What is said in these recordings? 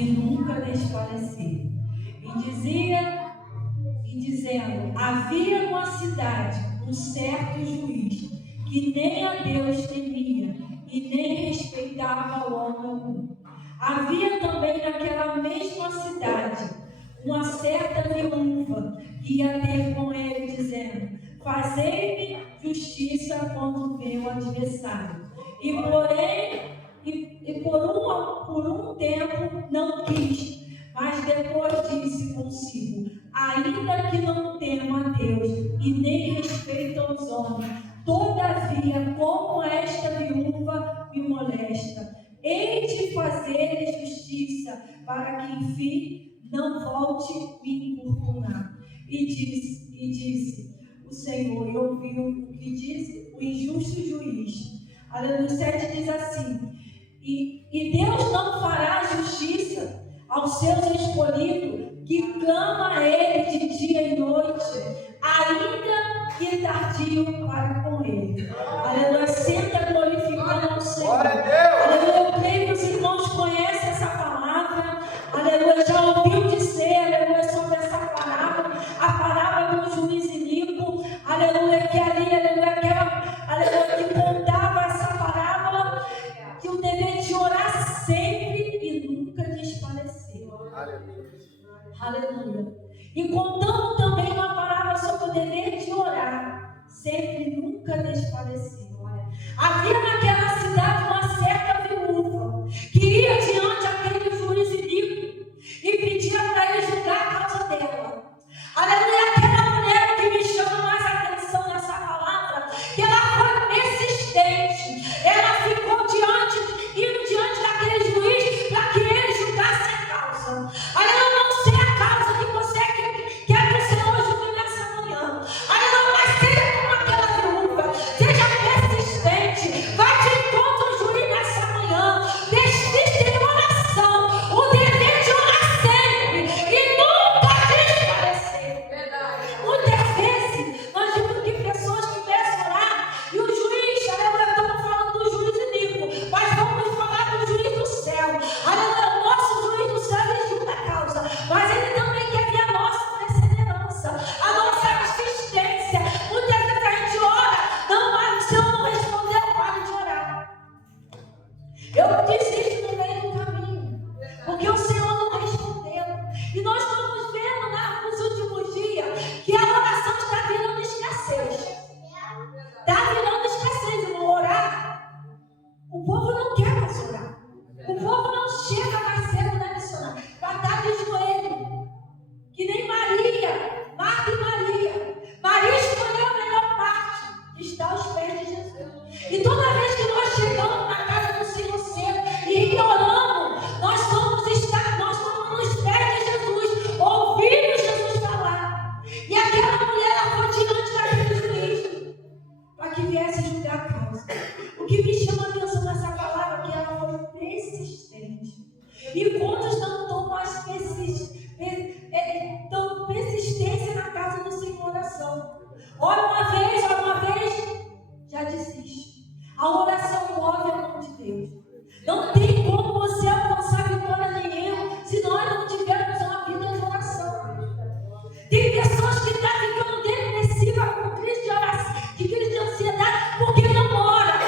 e nunca desfalecer. E dizendo, havia uma cidade um certo juiz, que nem a Deus temia, e nem respeitava o homem algum. Havia também naquela mesma cidade uma certa viúva, que ia ter com ele, dizendo, fazei-me justiça contra o meu adversário. Por um tempo não quis, mas depois disse consigo, ainda que não temo a Deus e nem respeito aos homens, todavia, como esta viúva me molesta, hei de fazer justiça, para que, enfim, não volte me importunar. E disse o Senhor, e ouviu o que disse o injusto juiz. Aleluia. 7 diz assim, e Deus não fará justiça aos seus escolhidos, que clama a Ele de dia e noite, ainda que tardio para com Ele. Aleluia. Senta glorificando ao Senhor. Aleluia. Eu creio que os irmãos conhecem essa palavra. Aleluia. Já ouviu dizer, aleluia, sobre essa parábola, a parábola do juiz iníquo. Aleluia. Que ali, aleluia, que contava essa parábola, que o dever de orar sempre e nunca desfalecer. Aleluia. E contando também uma parábola sobre o dever de orar sempre e nunca desfalecer. Havia naquela cidade uma certa viúva que ia diante daquele juiz iníquo e pedia para ele julgar a causa dela. Aleluia. Aquela mulher que me chama mais atenção nessa palavra, que ela foi persistente, ela ficou indo diante daquele juiz para que ele julgasse a causa. Aleluia. Não sei a causa que você quer que o Senhor julgue nessa manhã. Aleluia. Mas seja como aquela viúva, seja persistente, vai de encontro ao juiz nessa manhã, persiste em oração, o dever de orar sempre e nunca desfalecer. Muitas vezes nós vimos que pessoas começam a orar e o juiz, aleluia, estamos falando do juiz iníquo, mas vamos falar do juiz do céu. Aleluia, o nosso juiz do céu, ele julga a causa, mas ele também quer ver a nossa perseverança, a nossa persistência. Muitas vezes a gente ora, não, mas o Senhor não respondeu, pare de orar. Eu desisto no meio do caminho, porque o Senhor não respondeu. E nós estamos vendo nos últimos dias que a oração está virando escassez. Está virando escassez. Eu vou orar. O povo não quer mais orar. O povo não chega mais cedo na missão para estar de joelho. Que nem Maria, Marta e Maria. Maria escolheu a melhor parte, de estar aos pés de Jesus. E toda vez que nós chegamos na casa do Senhor cedo e oramos, nós vamos nos pés de Jesus, ouvindo Jesus falar. E aquela mulher, ela foi diante daquele juiz para que viesse julgar a causa. O que me chama a atenção nessa palavra é que ela foi persistente. E quantos não estão mais persistência na casa do Senhor oração? Ora uma vez, já desiste. A oração move a mão de Deus. Não tem como você alcançar vitória nenhuma se nós não tivermos uma vida de oração. Tem pessoas que estão ficando depressivas com crise de oração, de crise de ansiedade, porque não ora.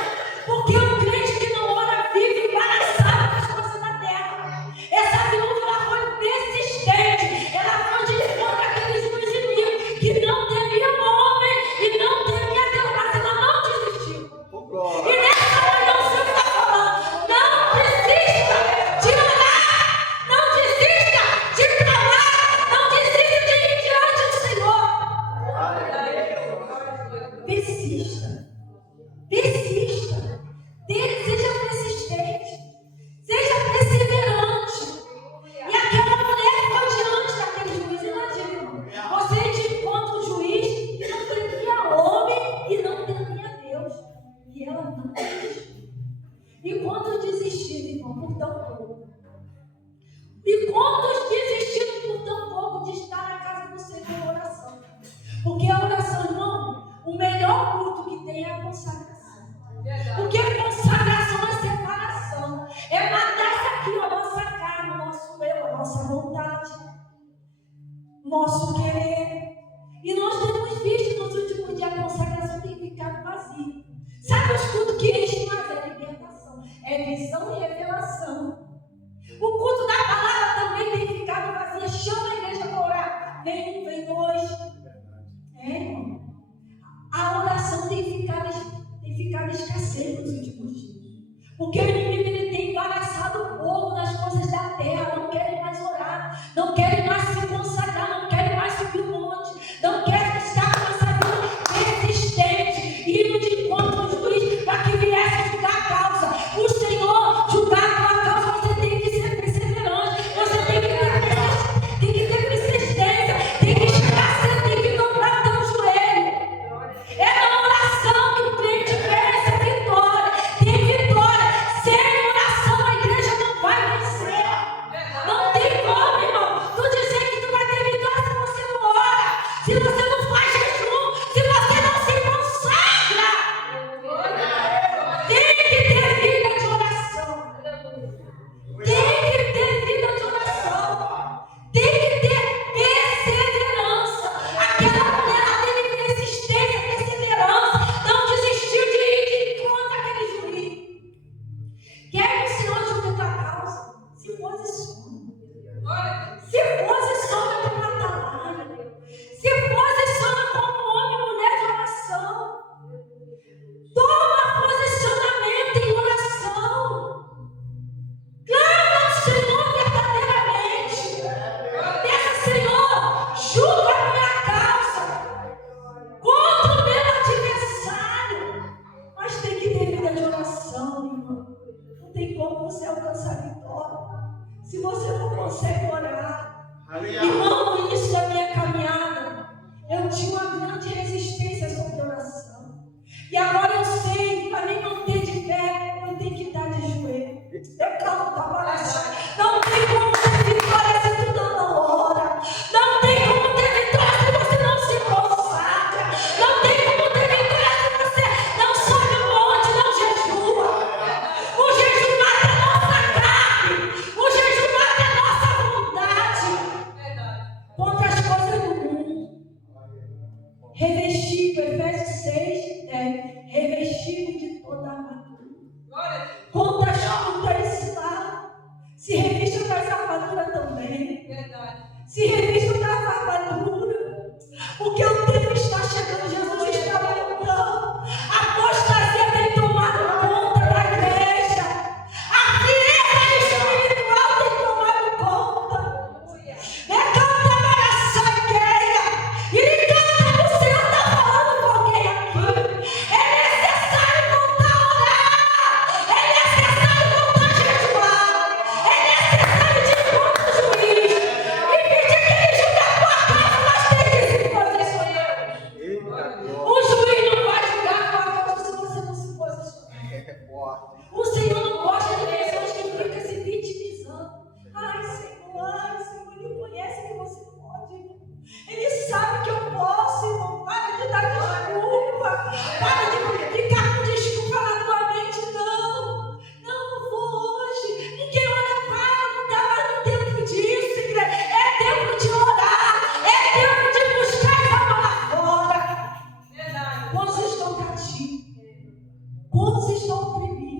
Porque o crente que não ora vive embaraçado com as coisas da terra. Essa viúva, ela foi persistente. Ela foi de encontro àquele juiz iníquo que não temia o homem e não temia Deus, mas ela não desistiu. E nessa manhã o Senhor está falando, não desista de orar, não desista de clamar, não desista de ir diante do Senhor. Persista, seja persistente, seja perseverante. E aquela mulher foi diante daquele juiz. Imagina, você encontra um juiz que não temia homem e não temia Deus, e ela não desistiu. E quantos desistiram, irmão, por tão pouco? E quantos desistiram por tão pouco de estar na casa do Senhor em oração? Porque a oração, irmão, o melhor culto que tem é a consagração. Porque a consagração é separação. É matar isso aqui, a nossa carne, o nosso eu, nosso querer. E nós temos visto nos últimos dias a consagração tem ficado vazia. Sabe os cultos que enchem mais? É libertação, é visão e revelação. O culto da palavra também tem ficado vazia. Chama a igreja para orar. Vem um, vem dois. Irmão. A oração tem ficado escassez nos últimos dias. Porque o inimigo ele tem embaraçado o povo nas coisas da terra. Não querem mais orar. Não querem mais se consagrar. Não querem mais subir o monte. Não querem estar com essa vida resistente. Indo de encontro ao juiz para que viesse julgar a causa. O Senhor julgar a tua causa. Você tem que ser perseverante. Você tem que ter persistência. Tem que chegar cedo. Tem que dobrar o teu joelho. É na oração que o crente merece a vitória. Tem vitória. Sem oração a igreja não vai vencer. Não tem como, irmão. Tu dizer que tu vai ter vitória se você não ora. Se você não faz jejum. Se você não se consagra. Tem que ter vida de oração. Tem que ter vida de oração. Tem que ter perseverança. Aquela mulher ela teve persistência, perseverança. Não desistiu de ir contra aquele juiz. Quer que o Senhor julgue tua causa? Se posicione. Se posiciona como atalaia. Se posiciona como homem e mulher de oração. Toma posicionamento em oração. Clama ao Senhor verdadeiramente. Peça, Senhor, julga a minha causa contra o meu adversário. Mas tem que ter vida de oração, irmão. Não tem como você alcançar a vitória se você não consegue orar. Irmão, no início da minha caminhada, eu tinha uma grande resistência sobre a oração. E agora eu sei que para me manter de pé, eu tenho que estar de joelho. Eu canto a oração. Não tem como ter vitória se tu não ora. Não tem como ter vitória se você não se consagra. Não tem como ter vitória se você não sobe o monte, não jejua. O jejum mata a nossa carne. O jejum mata a nossa vontade contra as coisas do mundo. Revestido, Efésios 6, revestido de toda a armadura. Contra as lutas lá. Se revista com essa armadura também. Se revista com essa armadura. Porque o tempo está chegando, Jesus está voltando. A apostasia tem tomado conta da igreja. A frieza espiritual tem tomado conta. Canta a saqueia. E canta, o Senhor está falando com alguém aqui. É necessário voltar a orar. É necessário voltar a jejuar. É necessário de encontro ao juiz. E pedir que ele julgue a tua causa, mas tem que se posicionar. O juiz não vai julgar a tua causa se você não se posicionar. O Senhor não gosta de pessoas que ficam se vitimizando. Ai, Senhor, Ele conhece que você pode. Ele sabe que eu posso, irmão. Para de dar desculpa. Para de ficar com desculpa na tua mente. Não vou hoje. Ninguém olha para, não dá mais no tempo disso, igreja. É tempo de orar. É tempo de buscar a alma lá fora. Quantos estão cativos? Quantos estão oprimidos?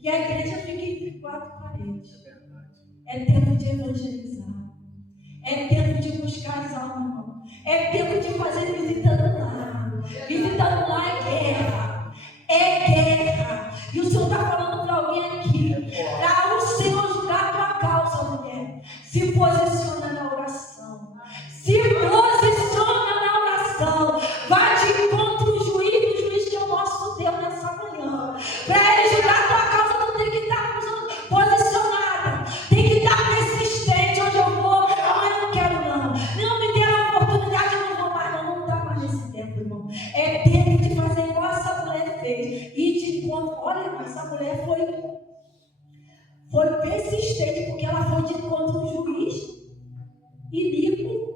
E a igreja fica entre quatro paredes. É tempo de evangelizar. É tempo de buscar as almas, irmão. É tempo de fazer visitando lá. Visitando lá é guerra. É guerra. E o Senhor está falando para alguém aqui. Para o Senhor julgar a tua causa, mulher. Se posiciona na oração. Se posiciona na oração. Vai de encontro ao juiz que é o nosso Deus nessa manhã. Para ele julgar a tua causa, tu tem que estar posicionada. Tem que estar persistente. Onde eu vou, eu não quero não. Não me deram a oportunidade, eu não vou mais. Não dá mais nesse tempo, irmão. É tempo de fazer igual essa mulher fez. E de encontro, olha, essa mulher foi persistente, porque ela foi de encontro ao juiz e limpo.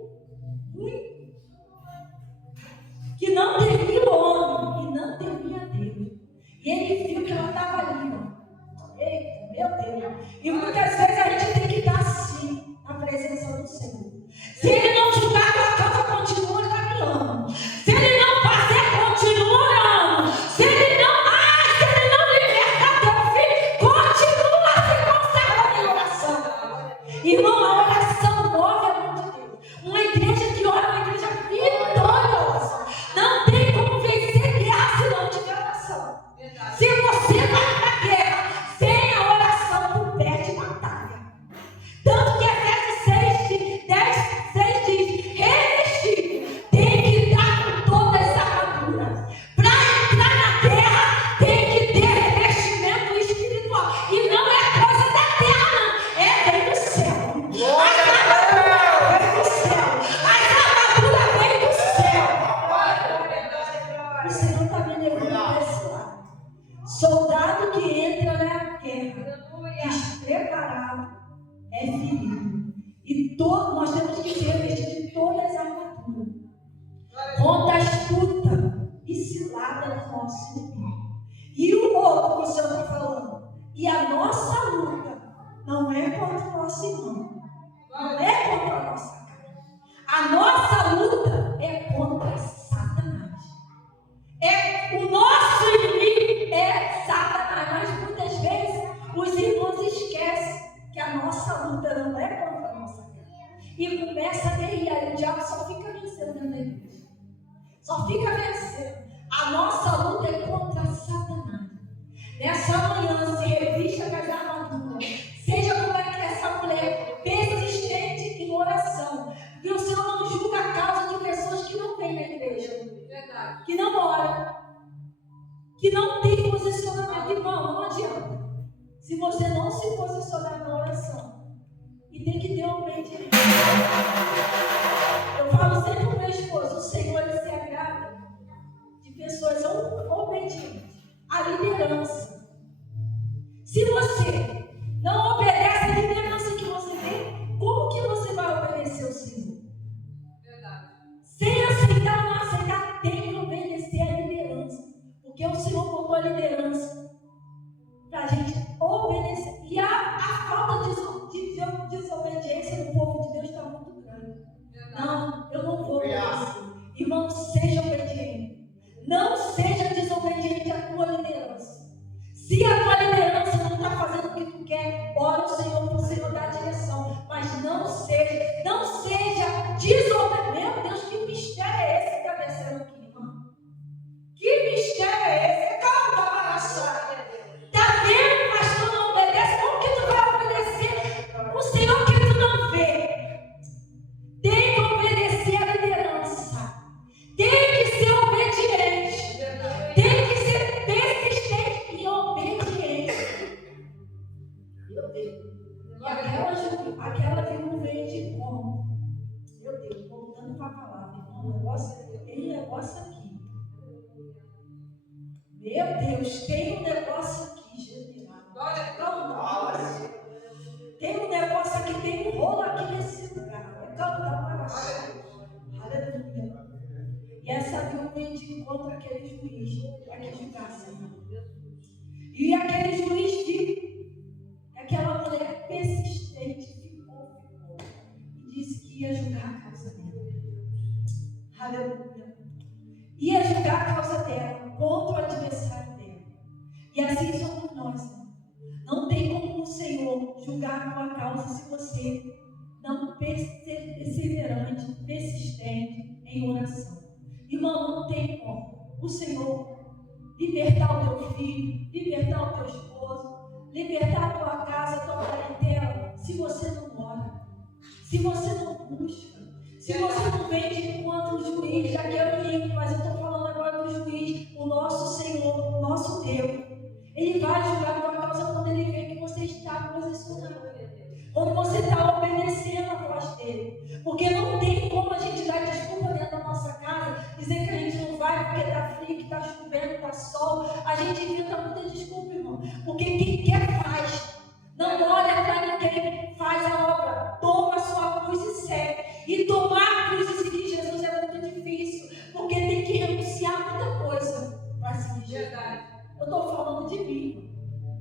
Que não temia o homem e não temia Deus. E ele viu que ela estava ali, ó. Eita, meu Deus. E muitas vezes a gente tem que estar assim, na presença do Senhor. Se ele não Irmão, a oração move a mão de Deus. Uma igreja que ora é uma igreja vitoriosa. Não tem como vencer guerra se não tiver oração. Se você vai para a guerra sem a oração, tu perde batalha. Tanto que Efésios 6 diz: revestir, tem que dar com todas as armaduras. Para entrar na guerra, tem que ter revestimento espiritual. E não é coisa da terra, não. É vem do céu. As armaduras vem do céu. As armaduras vem do céu. O Senhor está me levando para esse lado. Soldado que entra na guerra, despreparado, é ferido. E nós temos que ser revestidos de todas as armaduras contra a astuta e cilada do nosso inimigo. E o outro que o Senhor está falando, e a nossa luta não é contra o nosso irmão, não é contra a nossa carne. A nossa luta é contra Satanás. O nosso inimigo é Satanás. Mas muitas vezes os irmãos esquecem que a nossa luta não é contra a nossa carne. E começa a guerrear. O diabo só fica vencendo dentro da igreja. Só fica vencendo. A nossa luta é contra Satanás. Nessa manhã, se revista com as armaduras. Seja como é que essa mulher persistente em oração. Porque o Senhor não julga a causa de pessoas que não vêm na igreja. Verdade. Que não oram. Que não tem posicionamento. Irmão, não adianta. Se você não se posicionar na oração, e tem que ter obediência. Eu falo sempre para o meu esposo: o Senhor ele se agrada de pessoas obedientes à liderança. Se você não obedece à liderança que você tem, como que você vai obedecer ao Senhor? Verdade. Sem aceitar ou não aceitar, tem que obedecer à liderança. Porque o Senhor botou a liderança para a gente obedecer. E a falta de desobediência no povo de Deus está muito grande. Não, eu não vou obedecer. Irmão, seja obediente. Não seja desobediente à tua liderança. Se a tua liderança não está fazendo o que tu quer, ora o Senhor para o Senhor dar a direção. Mas não seja desobediente. Meu Deus, que mistério é esse que está descendo aqui, irmão? Que mistério é esse? Calma, Maraçá. Está vendo, mas tu não obedece? Como que tu vai obedecer o Senhor que tu não vê? Tem que obedecer a liderança. Tem que ser obediente. Tem que ser persistente e obediente. Meu Deus. E aquela que não vende como? Meu Deus, voltando para a palavra. Tem um negócio aqui. Meu Deus, tem um negócio aqui, Jesus. Tem um negócio aqui, tem um rolo aqui nesse lugar. Aleluia. E essa viúva veio de encontro àquele juiz, para que julgasse. E aquele juiz viu que aquela mulher persistente ficou e disse que ia julgar a causa dela. Aleluia. Ia julgar a causa dela contra o adversário dela. E assim somos nós. Não tem como o Senhor julgar a tua causa se você não perseverante, persistente em oração. Irmão, não tem como o Senhor libertar o teu filho, libertar o teu esposo, libertar a tua casa, a tua parentela, se você não ora, se você não busca, se você não vem de encontro ao juiz, já que é o inimigo, mas eu estou falando agora do juiz, o nosso Senhor, o nosso Deus. Ele vai julgar a tua causa quando ele vê que você está posicionado. Quando você está obedecendo a voz dele. Porque não tem como a gente dar desculpa dentro da nossa casa, dizer que a gente não vai porque está frio, que está chovendo, está sol. A gente inventa muita desculpa, irmão. Porque quem quer faz. Não olha para ninguém, faz a obra. Toma a sua cruz e segue. E tomar a cruz e seguir Jesus é muito difícil. Porque tem que renunciar muita coisa para seguir Jesus. Eu estou falando de mim.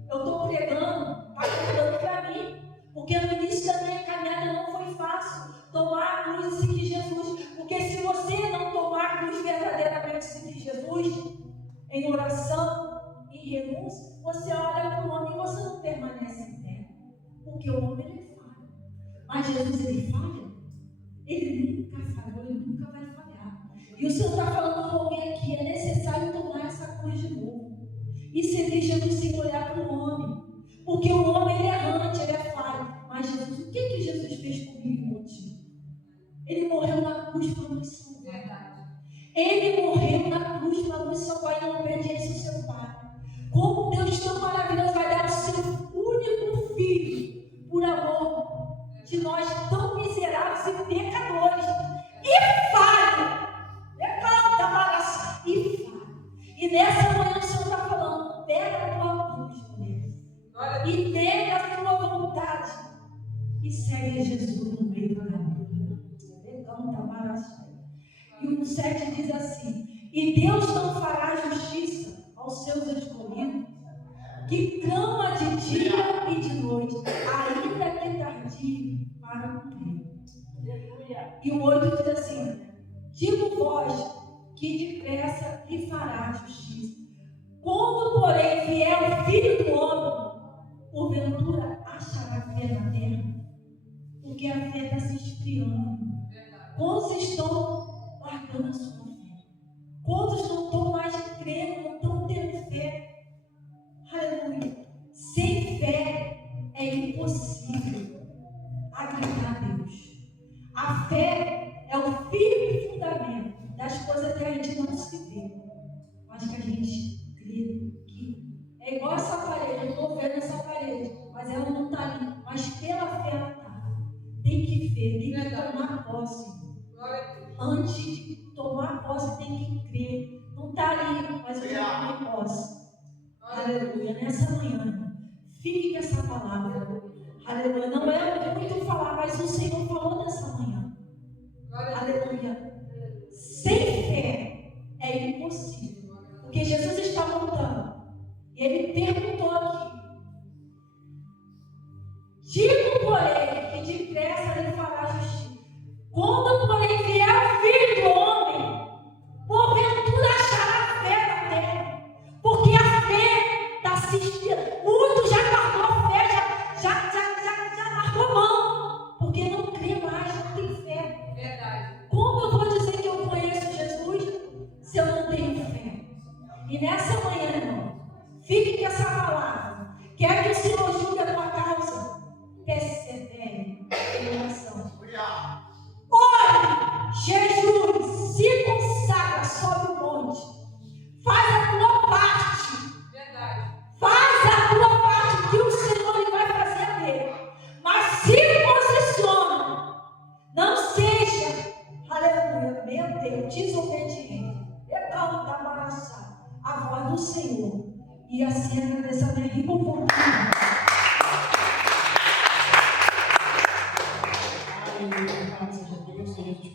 Eu estou pregando, está pregando para mim. Porque no início da minha caminhada não foi fácil tomar a cruz e seguir Jesus. Porque se você não tomar a cruz verdadeiramente e seguir Jesus, em oração, em Mas Jesus, ele falha? Ele nunca falhou, ele nunca vai falhar. E o Senhor está falando com alguém aqui, é necessário tomar essa cruz de novo. E seguir Jesus sem olhar para o homem. Porque o homem, ele é errante, ele é falho. Mas Jesus, o que Jesus fez comigo e contigo? Ele morreu na cruz para nos salvar. Ele morreu na cruz para nos salvar em obediência ao seu Pai. Como Deus tão maravilhoso vai dar o seu único filho por amor de nós tão miseráveis e pecadores. E falho. E falho. E nessa manhã o Senhor está falando, pega a tua cruz, Deus. E nega a tua vontade. E segue Jesus no meio da caminho. E o 7 diz assim: e Deus não fará justiça aos seus escolhidos, que clama de dia e de noite, ainda que tardio, para cumprir. E o 8 diz assim: digo vós que depressa lhe fará justiça. Quando, porém, vier o Filho do Homem, porventura achará fé na terra? Porque a fé está se esfriando. Quantos estão largando a sua fé? Quantos não estão mais crendo, não estão tendo fé? Aleluia. Sem fé é impossível agradar a Deus. A fé é o firme fundamento das coisas que a gente não se vê, mas que a gente crê que é igual essa parede. Eu estou vendo essa parede, mas ela não está ali. Mas pela fé ela está. Tem que ver, tem que tomar posse. Antes de tomar posse, tem que crer. Não está ali, mas eu já tomei posse. Aleluia. Nessa manhã, fique com essa palavra. Aleluia. Não é muito falar, mas o Senhor falou nessa manhã. Aleluia. Sem fé é impossível. Porque Jesus está voltando. E ele perguntou aqui: digo, porém, que depressa lhe fará justiça. Quando, porém, vier o Filho do Homem, porventura achará fé na terra. Porque a fé está se esfriando. Muito já largou a fé, já largou mão. Porque não crê mais, não tem fé. Verdade. Como eu vou dizer que eu conheço Jesus se eu não tenho fé? E nessa manhã, irmão, fique com essa palavra. Quer que o Senhor julgue a tua causa? Persevere em oração. Ore, jejum, se consagra, sobe o monte. Faz a tua parte. Verdade. Faz a tua parte que o Senhor ele vai fazer dele. Mas se posiciona. Não seja, aleluia, meu Deus, desobediente. Então, está abraçado a voz do Senhor. E assim agradeço a minha rica oportunidade.